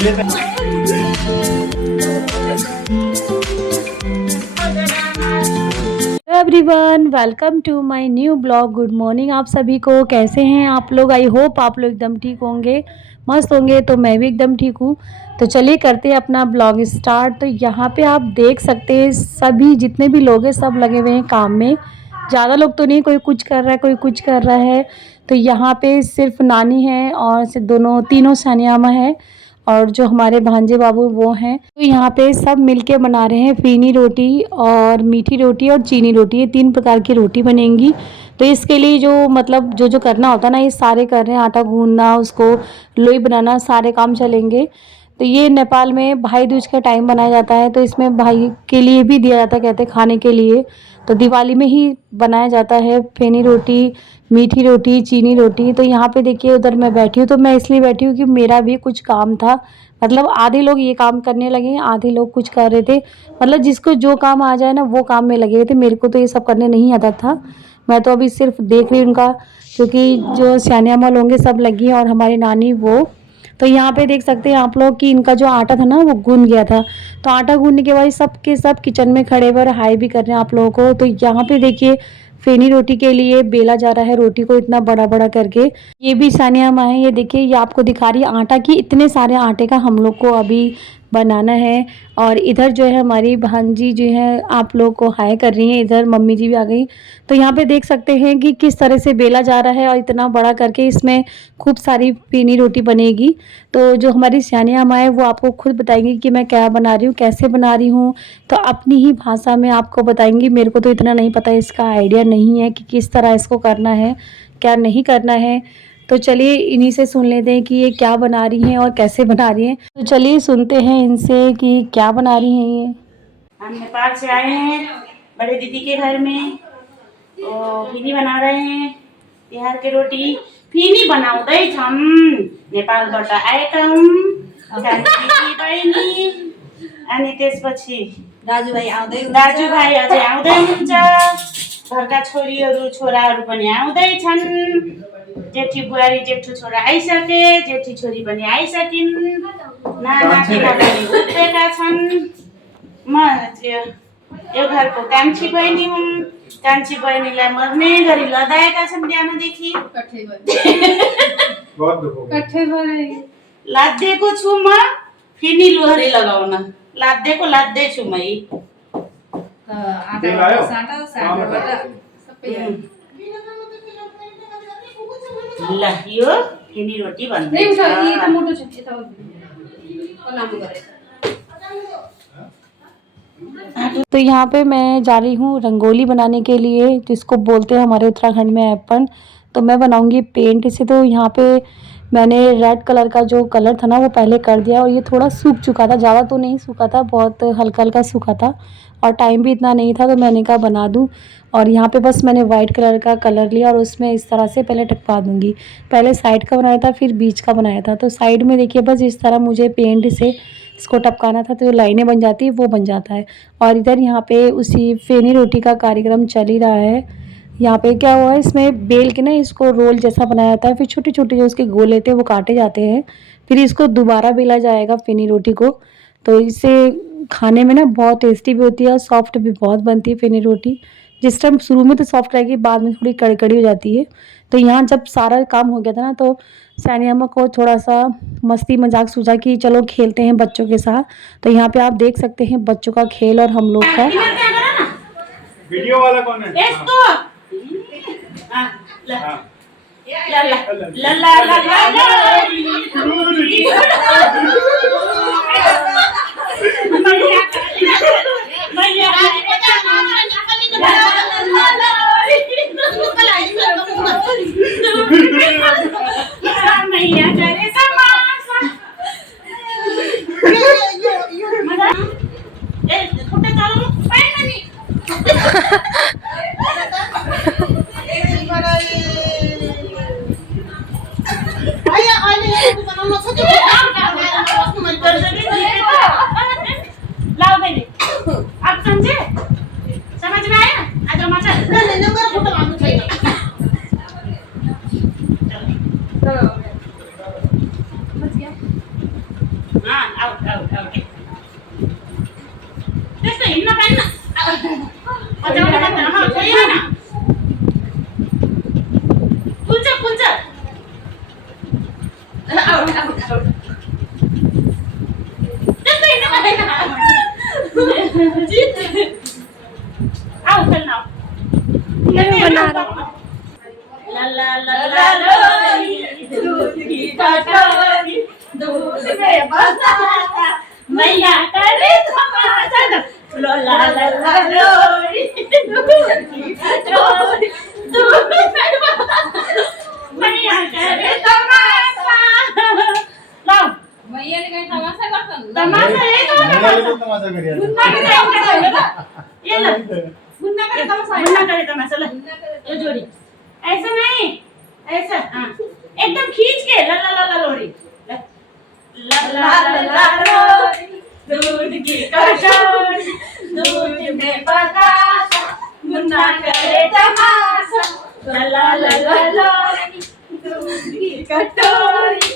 Everyone, welcome to my new blog. Good morning आप सभी को। कैसे हैं आप लोग? आई होप आप लोग एकदम ठीक होंगे, मस्त होंगे। तो मैं भी एकदम ठीक हूँ। तो चलिए करते हैं अपना ब्लॉग स्टार्ट। तो यहाँ पे आप देख सकते हैं सभी जितने भी लोग हैं सब लगे हुए हैं काम में। ज़्यादा लोग तो नहीं, कोई कुछ कर रहा है कोई कुछ कर रहा है। तो यहाँ पे सिर्फ नानी है और सिर्फ तीनों सानिया माँ है और जो हमारे भांजे बाबू वो हैं। तो यहाँ पे सब मिलके बना रहे हैं फीनी रोटी और मीठी रोटी और चीनी रोटी, ये 3 प्रकार की रोटी बनेंगी। तो इसके लिए जो मतलब जो जो करना होता है ना, ये सारे कर रहे हैं। आटा गूंदना, उसको लोई बनाना, सारे काम चलेंगे। तो ये नेपाल में भाई दूज का टाइम बनाया जाता है, तो इसमें भाई के लिए भी दिया जाता है, कहते हैं खाने के लिए। तो दिवाली में ही बनाया जाता है फेनी रोटी, मीठी रोटी, चीनी रोटी। तो यहाँ पे देखिए उधर मैं बैठी हूँ, तो मैं इसलिए बैठी हूँ कि मेरा भी कुछ काम था। मतलब आधे लोग ये काम करने लगे हैं, आधे लोग कुछ कर रहे थे। मतलब जिसको जो काम आ जाए ना वो काम में लगे हुए थे। मेरे को तो ये सब करने नहीं आता था। मैं तो अभी सिर्फ देख रही हूँ उनका, क्योंकि जो सयाने अमल होंगे सब लगी हैं और हमारी नानी वो। तो यहाँ पे देख सकते हैं आप लोग कि इनका जो आटा था ना वो गूंद गया था। तो आटा गूंदने के बाद सब के सब किचन में खड़े हुए और हाई भी कर रहे हैं आप लोगों को। तो यहाँ पे देखिए फेनी रोटी के लिए बेला जा रहा है रोटी को इतना बड़ा बड़ा करके। ये भी सानिया माँ है, ये देखिए ये आपको दिखा रही है आटा की। इतने सारे आटे का हम लोग को अभी बनाना है। और इधर जो है हमारी भांजी जो है आप लोग को हाय कर रही हैं, इधर मम्मी जी भी आ गई। तो यहाँ पे देख सकते हैं कि किस तरह से बेला जा रहा है और इतना बड़ा करके इसमें खूब सारी फीनी रोटी बनेगी। तो जो हमारी सयानिया माँ है वो आपको खुद बताएंगी कि मैं क्या बना रही हूँ, कैसे बना रही हूँ। तो अपनी ही भाषा में आपको बताएंगी। मेरे को तो इतना नहीं पता, इसका आइडिया नहीं है कि किस तरह इसको करना है, क्या नहीं करना है। तो चलिए इन्हीं से सुन लेते हैं कि ये क्या बना रही हैं और कैसे बना रही हैं। तो चलिए सुनते हैं इनसे कि क्या बना रही हैं ये। हम नेपाल से आए हैं बड़े दीदी के घर में। तो फिनी बना रहे हैं तिहार के रोटी। फिनी बनाउँदैछौँ, नेपालबाट आएका हौँ कान्छी बहिनी। अनि त्यसपछि दाजुभाइ अझै आउँदै हुनुहुन्छ। घरका छोरीहरू छोराहरू पनि आउँदैछन्। जेठी बुहारी जेठो छोरा आइसके, जेठी छोरी पनि आइसकिन्। नाना पनि उठेका छन्। म यो घरको कान्छी बहिनी हुँ। कान्छी बहिनीलाई मर्ने गरी लदाएका छन् बिहानदेखि। लादिएको छु म फिनी लोहरी लगाउन। लाद्दैछु म यी। ल यो फिनी रोटी भन्दैछ। तो यहाँ पे मैं जा रही हूँ रंगोली बनाने के लिए, जिसको बोलते हैं हमारे उत्तराखंड में ऐपन। तो मैं बनाऊंगी पेंट से। तो यहाँ पे मैंने रेड कलर का जो कलर था ना वो पहले कर दिया, और ये थोड़ा सूख चुका था, ज़्यादा तो नहीं सूखा था, बहुत हल्का हल्का सूखा था और टाइम भी इतना नहीं था। तो मैंने कहा बना दूँ। और यहाँ पे बस मैंने वाइट कलर का कलर लिया और उसमें इस तरह से पहले टपका दूँगी। पहले साइड का बनाया था, फिर बीच का बनाया था। तो साइड में देखिए बस इस तरह मुझे पेंट से इसको टपकाना था, तो जो लाइनें बन जाती है वो बन जाता है। और इधर यहाँ पे उसी फेनी रोटी का कार्यक्रम चल ही रहा है। यहाँ पे क्या हुआ है, इसमें बेल के ना इसको रोल जैसा बनाया जाता है, फिर छोटे छोटे जो उसके गोले थे वो काटे जाते हैं, फिर इसको दोबारा बेला जाएगा फेनी रोटी को। तो इससे खाने में ना बहुत टेस्टी भी होती है और सॉफ्ट भी बहुत बनती है फेनी रोटी। जिस टाइम शुरू में तो सॉफ्ट रहेगी, बाद में थोड़ी कड़ी कड़ी हो जाती है। तो यहाँ जब सारा काम हो गया था ना, तो सयानी अम्मा को थोड़ा सा मस्ती मजाक सूझा कि चलो खेलते हैं बच्चों के साथ। तो यहाँ पे आप देख सकते हैं बच्चों का खेल और हम लोग का। वीडियो वाला कौन है? आप समझे? समझ में आया? आज मचा हाँ ओके तेच इन्न पन्न पचावले करता हां कोई ना पुलचा आउट तेच इन्न पन्न जीत आओ चल ना नहीं बना रहा ला ला ला ला लोरी दूध की कटोरी दूध में बतासा मैया करे तमाशा लो ला ला ला लोरी दूध की कटोरी दूध में बतासा मैया करे तमाशा लाओ मैया ने काही तमाशा करतो तमाशा ये तो तमाशा करिए गुन्ना ये ला गुन्ना करे तमाशा ला ये जोड़ी ऐसा नहीं ऐसा हाँ एकदम खींच के ला ला ला ला लोरी ला ला ला ला लोरी दूध की कटोरी दूध में बतासा मुन्ना करे तमाशा ला ला ला ला लोरी दूध की कटोरी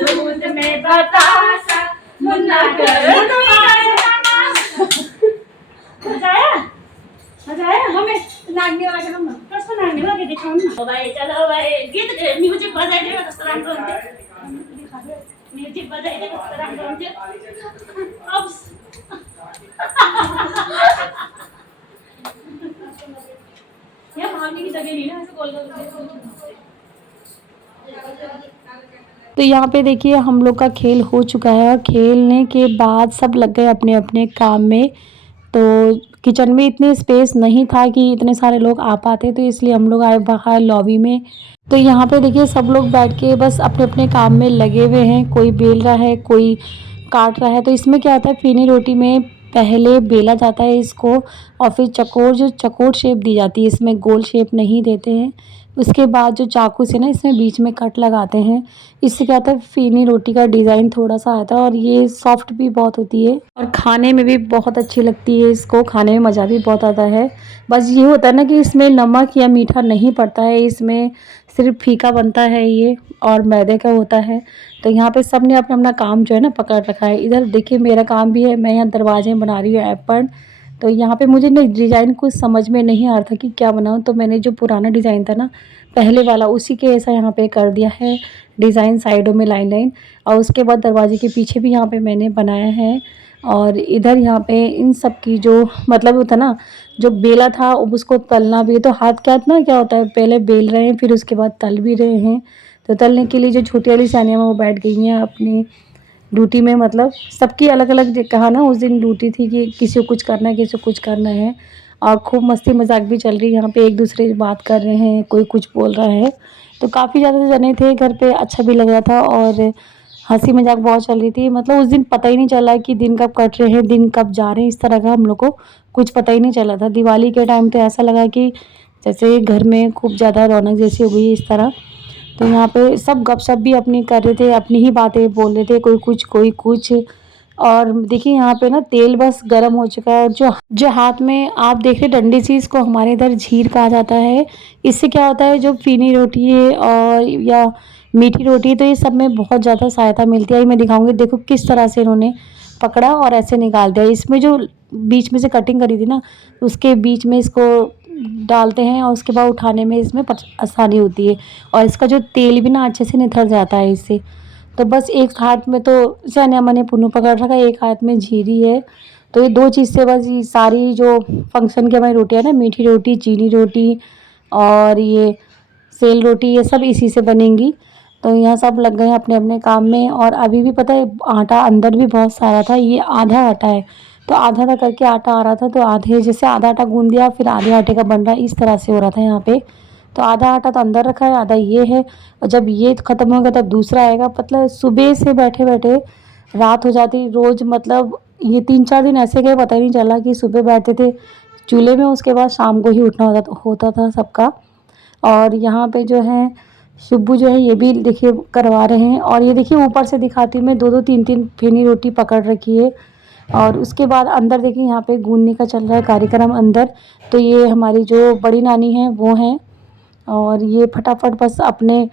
दूध में बतासा मुन्ना करे तमाशा मजा आया हमें नागने वाला हम कसं नागने वाला दिखाऊं ना ओ भाई चलो भाई गीत म्यूजिक बजाई दे कसं रंग होते म्यूजिक बजाई दे कसं रंग होते अब या भागने की जगह नहीं ना ऐसे गोल गोल तो यहाँ पे देखिए हम लोग का खेल हो चुका है और खेलने के बाद सब लग गए अपने अपने काम में। तो किचन में इतनी स्पेस नहीं था कि इतने सारे लोग आ पाते, तो इसलिए हम लोग आए बाहर लॉबी में। तो यहाँ पे देखिए सब लोग बैठ के बस अपने अपने काम में लगे हुए हैं, कोई बेल रहा है कोई काट रहा है। तो इसमें क्या होता है, फीनी रोटी में पहले बेला जाता है इसको और फिर चकोर शेप दी जाती है, इसमें गोल शेप नहीं देते हैं। उसके बाद जो चाकू से ना इसमें बीच में कट लगाते हैं, इससे क्या होता है फीनी रोटी का डिज़ाइन थोड़ा सा आता है और ये सॉफ्ट भी बहुत होती है और खाने में भी बहुत अच्छी लगती है। इसको खाने में मज़ा भी बहुत आता है। बस ये होता है ना कि इसमें नमक या मीठा नहीं पड़ता है, इसमें सिर्फ फीका बनता है ये और मैदे का होता है। तो यहाँ पे सब ने अपना अपना काम जो है ना पकड़ रखा है। इधर देखिए मेरा काम भी है, मैं यहाँ दरवाजे बना रही हूँ एप्पन। तो यहाँ पे मुझे ना डिज़ाइन कुछ समझ में नहीं आ रहा था कि क्या बनाऊँ, तो मैंने जो पुराना डिज़ाइन था ना पहले वाला उसी के ऐसा यहाँ पे कर दिया है डिज़ाइन, साइडों में लाइन लाइन। और उसके बाद दरवाजे के पीछे भी यहाँ पे मैंने बनाया है। और इधर यहाँ पे इन सब की जो मतलब होता ना जो बेला था अब उसको तलना भी है। तो हाथ क्या ना क्या होता है, पहले बेल रहे हैं फिर उसके बाद तल भी रहे हैं। तो तलने के लिए जो छोटी वाली सानिया में वो बैठ गई हैं अपनी ड्यूटी में। मतलब सबकी अलग अलग कहा ना उस दिन ड्यूटी थी कि किसी को कुछ करना है किसी को कुछ करना है। और खूब मस्ती मजाक भी चल रही है यहाँ पे, एक दूसरे से बात कर रहे हैं, कोई कुछ बोल रहा है। तो काफ़ी ज़्यादा जने थे घर पे, अच्छा भी लग रहा था और हंसी मजाक बहुत चल रही थी। मतलब उस दिन पता ही नहीं चला कि दिन कब कट रहे हैं दिन कब जा रहे हैं, इस तरह का हम लोग को कुछ पता ही नहीं चला था। दिवाली के टाइम तो ऐसा लगा कि जैसे घर में खूब ज़्यादा रौनक जैसी हो गई इस तरह। तो यहाँ पे सब गपशप भी अपनी कर रहे थे, अपनी ही बातें बोल रहे थे, कोई कुछ कोई कुछ। और देखिए यहाँ पे ना तेल बस गर्म हो चुका है और जो हाथ में आप देख रहे डंडी सी, इसको हमारे इधर झीर कहा जाता है। इससे क्या होता है जो फीनी रोटी है और या मीठी रोटी है तो ये सब में बहुत ज़्यादा सहायता मिलती है। मैं दिखाऊंगी, देखो किस तरह से इन्होंने पकड़ा और ऐसे निकाल दिया। इसमें जो बीच में से कटिंग करी थी ना उसके बीच में इसको डालते हैं और उसके बाद उठाने में इसमें आसानी होती है और इसका जो तेल भी ना अच्छे से निथर जाता है इससे। तो बस एक हाथ में तो सानिया मैंने पुन्नू पकड़ रखा है, एक हाथ में झीरी है। तो ये दो चीज़ से बस ये सारी जो फंक्शन की हमारी रोटियाँ ना, मीठी रोटी, चीनी रोटी और ये सेल रोटी, ये सब इसी से बनेंगी। तो यहाँ सब लग गए हैं अपने अपने काम में। और अभी भी पता है आटा अंदर भी बहुत सारा था, ये आधा आटा है तो आधा आधा करके आटा आ रहा था। तो आधे जैसे आधा आटा गूंद दिया फिर आधे आटे का बन रहा है, इस तरह से हो रहा था यहाँ पे। तो आधा आटा तो अंदर रखा है, आधा ये है और जब ये ख़त्म होगा तब दूसरा आएगा। मतलब सुबह से बैठे बैठे रात हो जाती रोज़। मतलब ये 3-4 दिन ऐसे गए पता ही नहीं चला कि सुबह बैठते थे चूल्हे में, उसके बाद शाम को ही उठना होता था सबका। और यहाँ पे जो है शुब्बू जो है ये भी देखिए करवा रहे हैं। और ये देखिए ऊपर से दिखाती हूँ मैं, 2-2 3-3 फीनी रोटी पकड़ रखी है। और उसके बाद अंदर देखिए यहाँ पे गूंदने का चल रहा है कार्यक्रम अंदर। तो ये हमारी जो बड़ी नानी है वो हैं और ये फटाफट बस अपने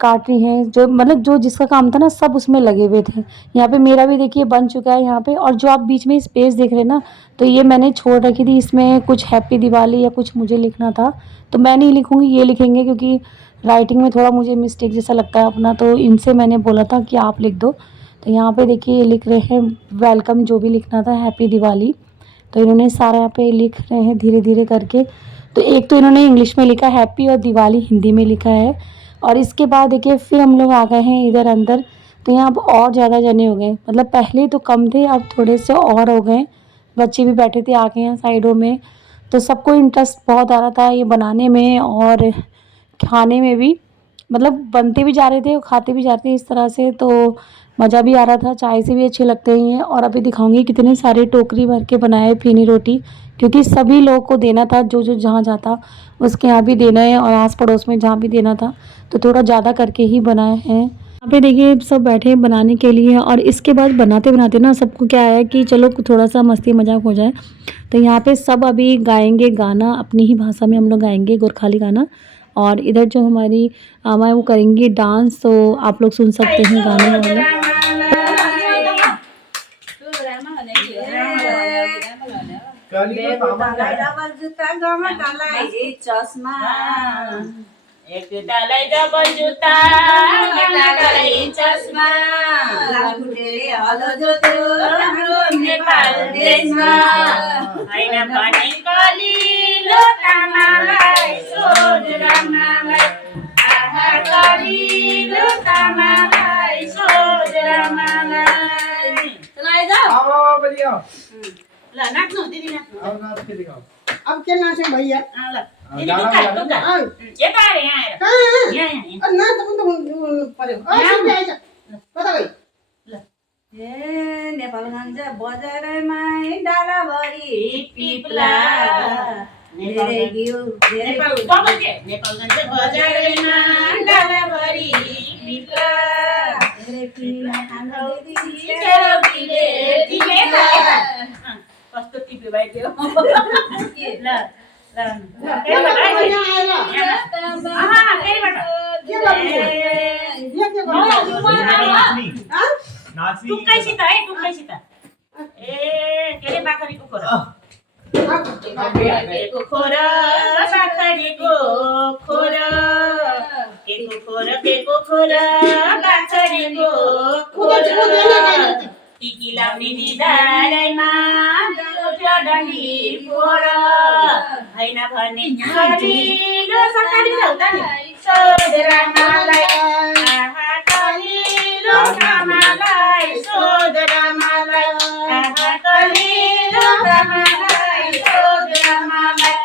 काट रही हैं, जो मतलब जो जिसका काम था ना सब उसमें लगे हुए थे। यहाँ पे मेरा भी देखिए बन चुका है यहाँ पे। और जो आप बीच में स्पेस देख रहे हैं ना, तो ये मैंने छोड़ रखी थी, इसमें कुछ हैप्पी दिवाली या कुछ मुझे लिखना था, तो मैं नहीं लिखूँगी, ये लिखेंगे, क्योंकि राइटिंग में थोड़ा मुझे मिस्टेक जैसा लगता है अपना, तो इनसे मैंने बोला था कि आप लिख दो। तो यहाँ पे देखिए ये लिख रहे हैं वेलकम, जो भी लिखना था, हैप्पी दिवाली। तो इन्होंने सारा यहाँ पे लिख रहे हैं धीरे धीरे करके। तो एक तो इन्होंने इंग्लिश में लिखा हैप्पी और दिवाली हिंदी में लिखा है। और इसके बाद देखिए फिर हम लोग आ गए हैं इधर अंदर। तो यहाँ अब और ज़्यादा जने हो गए, मतलब पहले तो कम थे, अब थोड़े से और हो गए। बच्चे भी बैठे थे आके यहाँ साइडों में। तो सबको इंटरेस्ट बहुत आ रहा था ये बनाने में और खाने में भी, मतलब बनते भी जा रहे थे और खाते भी जाते इस तरह से, तो मज़ा भी आ रहा था। चाय से भी अच्छे लगते ही हैं। और अभी दिखाऊंगी कितने सारे टोकरी भर के बनाए फीनी रोटी, क्योंकि सभी लोगों को देना था, जो जो जहाँ जाता उसके यहाँ भी देना है और आस पड़ोस में जहाँ भी देना था, तो थोड़ा ज़्यादा करके ही बनाए हैं। यहाँ पे देखिए सब बैठे हैं बनाने के लिए। और इसके बाद बनाते बनाते ना सबको क्या है कि चलो थोड़ा सा मस्ती मजाक हो जाए। तो यहाँ पे सब अभी गाएंगे गाना, अपनी ही भाषा में हम लोग गाएंगे गोरखाली गाना। और इधर जो हमारी आमा है वो करेंगी डांस, तो आप लोग सुन सकते हैं गाने वाले। चश्मा एक डालाई डबल जुत्ता डालाई चश्मा हलो जोतो हाम्रो नेपाल देशमा हैन भने कलिलो तामालाई सोध रामालाई आहा कलिलो तामालाई सोध रामालाई चलाइ जाऊ बढ़िया ल नाच्नु दिदी नाच्नु अब नाच के दिखाओ अब क्या नाचे भैया ल दिदी टुक्का यता आएर यहाँ आएर कहाँ यहाँ ना तो पर्यो यहाँ आइज कता गई ए नेपालगञ्ज बजारमा डालाभरि पिप्ला धेरै घिउ धेरै नेपालगञ्ज बजारमा डालाभरि पिप्ला धेरै पिना खानु दिदी चेरोकीले टिपेका कस्तो टिप्यो भाइ त्यो ल ल टुक्कैसित है टुक्कैसित ए के अरे बाखरीको खोर केको खोर बाखरीको खोर केको खोर बाखरीको खोर टिकी लाउने दिदारैमा डल्लो डन्डी फोर हैन भने कलिलो सरकारी जाउता नि सोध रामालाई आहा कलिलो रामालाई सोध रामालाई आहा कलिलो रामालाई सोध रामालाई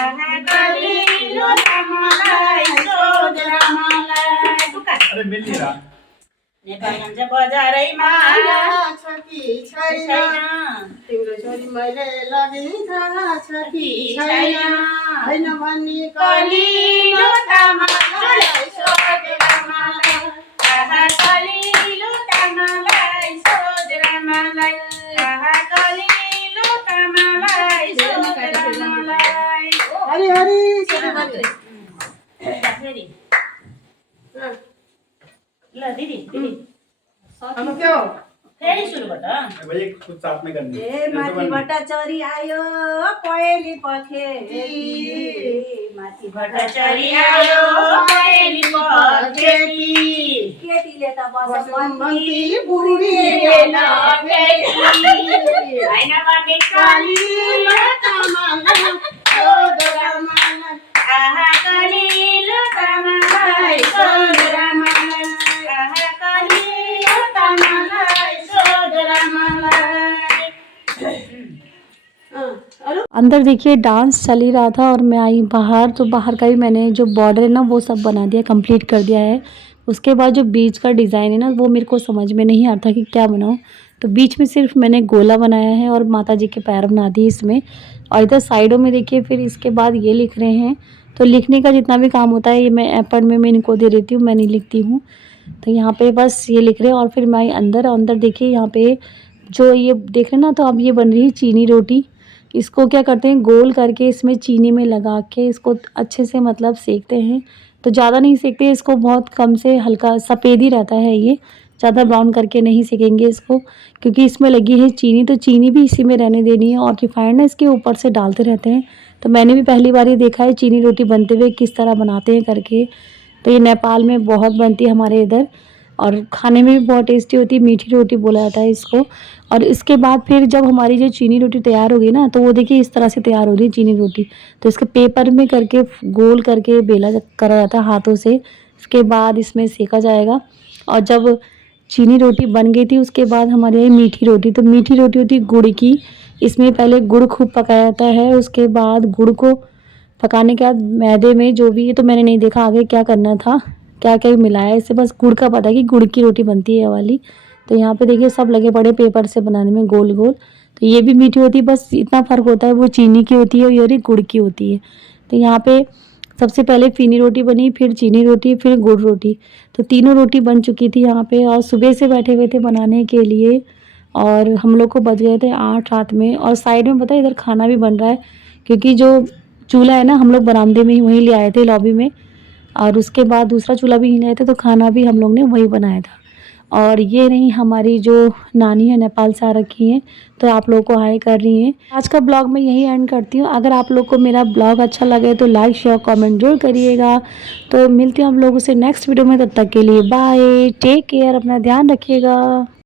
आहा कलिलो रामालाई सोध रामालाई टुक्का अरे मिल नहीं रहा नेपालगञ्ज बजारैमा छ कि छैन तिम्रो छोरी मैले लगि छ कि छैन हैन भन्ने कलिलो तामालाई सोध रामालाई आहा कलिलो तामालाई सोध रामालाई आहा कलिलो तामालाई सोध रामालाई हरि हरि छोरी फेरि ल दिदी दिदी अब क्या हो फेरि सुरु गर भाई कुछ साथ में करनी ए माथिबाट चरी आयो पहेली पखेटी माथिबाट चरी आयो पहेली पखेटी केटीले त बसम्बन्ती बुढीले नफेटी हैन भने कलिलो तामालाई सोध रामालाई आहा कलिलो तामालाई सोध रामालाई आहा कलिलो तामालाई सोध रामालाई अंदर देखिए डांस चल ही रहा था और मैं आई बाहर, तो बाहर का भी मैंने जो बॉर्डर है ना वो सब बना दिया, कंप्लीट कर दिया है। उसके बाद जो बीच का डिज़ाइन है ना वो मेरे को समझ में नहीं आ रहा था कि क्या बनाऊँ, तो बीच में सिर्फ मैंने गोला बनाया है और माता जी के पैर बना दिए इसमें। और इधर साइडों में देखिए फिर इसके बाद ये लिख रहे हैं। तो लिखने का जितना भी काम होता है ये मैं ऐपड में इनको दे देती हूँ, मैं नहीं लिखती हूँ। तो यहाँ पे बस ये लिख रहे हैं। और फिर मैं अंदर देखिए यहाँ पे जो ये देख रहे हैं ना, तो अब ये बन रही है चीनी रोटी। इसको क्या करते हैं गोल करके इसमें चीनी में लगा के इसको अच्छे से मतलब सेकते हैं, तो ज़्यादा नहीं सेकते इसको, बहुत कम से हल्का सफ़ेद ही रहता है ये, ज़्यादा ब्राउन करके नहीं सेकेंगे इसको, क्योंकि इसमें लगी है चीनी, तो चीनी भी इसी में रहने देनी है और रिफाइंड ना इसके ऊपर से डालते रहते हैं। तो मैंने भी पहली बार ये देखा है चीनी रोटी बनते हुए, किस तरह बनाते हैं करके। तो ये नेपाल में बहुत बनती है हमारे इधर, और खाने में भी बहुत टेस्टी होती है, मीठी रोटी बोला जाता है इसको। और इसके बाद फिर जब हमारी जो चीनी रोटी तैयार होगी ना, तो वो देखिए इस तरह से तैयार हो रही है चीनी रोटी। तो इसके पेपर में करके गोल करके बेला करा जाता है हाथों से, इसके बाद इसमें सेका जाएगा। और जब चीनी रोटी बन गई थी उसके बाद हमारे यहाँ मीठी रोटी, तो मीठी रोटी होती है गुड़ की। इसमें पहले गुड़ खूब पकाया जाता है, उसके बाद गुड़ को पकाने के बाद मैदे में जो भी, ये तो मैंने नहीं देखा आगे क्या करना था, क्या क्या मिलाया इससे, बस गुड़ का पता है कि गुड़ की रोटी बनती है ये वाली। तो यहाँ पे देखिए सब लगे पड़े पेपर से बनाने में गोल गोल। तो ये भी मीठी होती है, बस इतना फ़र्क होता है, वो चीनी की होती है और ये गुड़ की होती है। तो यहाँ पे सबसे पहले फीनी रोटी बनी, फिर चीनी रोटी, फिर गुड़ रोटी, तो तीनों रोटी बन चुकी थी यहाँ पे। और सुबह से बैठे हुए थे बनाने के लिए, और हम लोग को बज गए थे 8 रात में। और साइड में पता है इधर खाना भी बन रहा है, क्योंकि जो चूल्हा है ना हम लोग बरामदे में ही वहीं ले आए थे लॉबी में, और उसके बाद दूसरा चूल्हा भी ले आए थे, तो खाना भी हम लोग ने वही बनाया था। और ये नहीं हमारी जो नानी है नेपाल से आ रखी हैं, तो आप लोगों को हाय कर रही हैं। आज का ब्लॉग मैं यही एंड करती हूँ। अगर आप लोग को मेरा ब्लॉग अच्छा लगे तो लाइक शेयर कमेंट जरूर करिएगा। तो मिलती हूँ हम लोगों से नेक्स्ट वीडियो में, तब तक के लिए बाय, टेक केयर, अपना ध्यान रखिएगा।